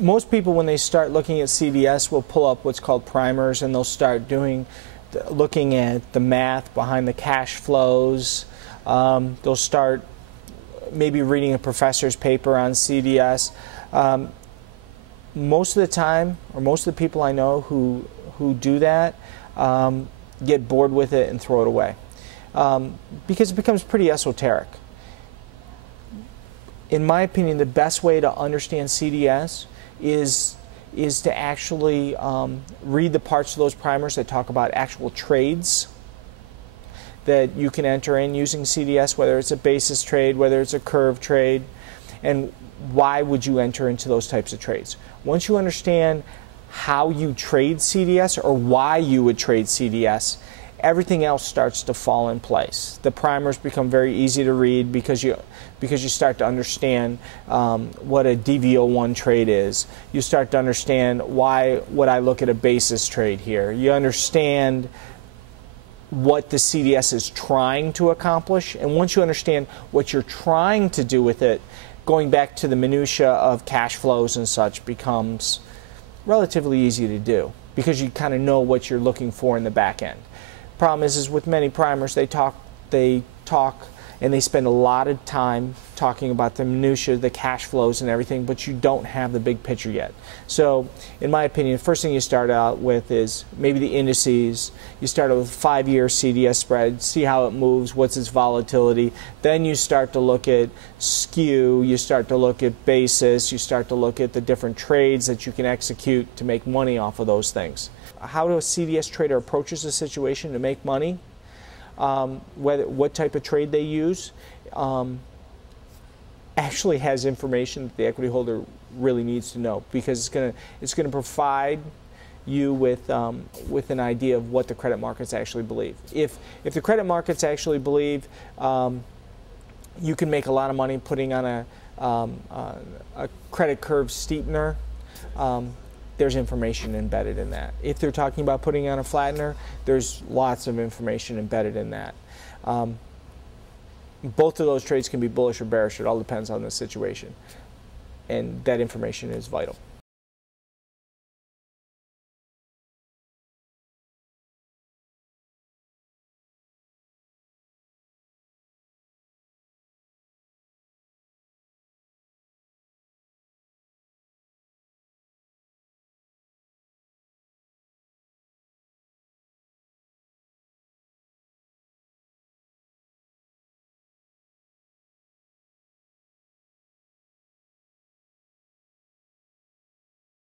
Most people, when they start looking at CDS, will pull up what's called primers, and they'll start looking at the math behind the cash flows. They'll start maybe reading a professor's paper on CDS. Most of the time, or most of the people I know who do that, get bored with it and throw it away, because it becomes pretty esoteric. In my opinion, the best way to understand CDS is to actually read the parts of those primers that talk about actual trades that you can enter in using CDS, whether it's a basis trade, whether it's a curve trade, and why would you enter into those types of trades. Once you understand how you trade CDS or why you would trade CDS, everything else starts to fall in place. The primers become very easy to read because you start to understand what a DV01 trade is. You start to understand why would I look at a basis trade here. You understand what the CDS is trying to accomplish, and once you understand what you're trying to do with it, going back to the minutia of cash flows and such becomes relatively easy to do because you kind of know what you're looking for in the back end. Problem is with many primers, they talk and they spend a lot of time talking about the minutia, the cash flows and everything, but you don't have the big picture yet. So in my opinion, the first thing you start out with is maybe the indices. You start out with 5-year CDS spread, see how it moves, what's its volatility. Then you start to look at skew, you start to look at basis, you start to look at the different trades that you can execute to make money off of those things. How a CDS trader approaches a situation to make money, what type of trade they use, actually has information that the equity holder really needs to know, because it's gonna provide you with an idea of what the credit markets actually believe. If the credit markets actually believe you can make a lot of money putting on a credit curve steepener, there's information embedded in that. If they're talking about putting on a flattener, there's lots of information embedded in that. Both of those trades can be bullish or bearish. It all depends on the situation. And that information is vital.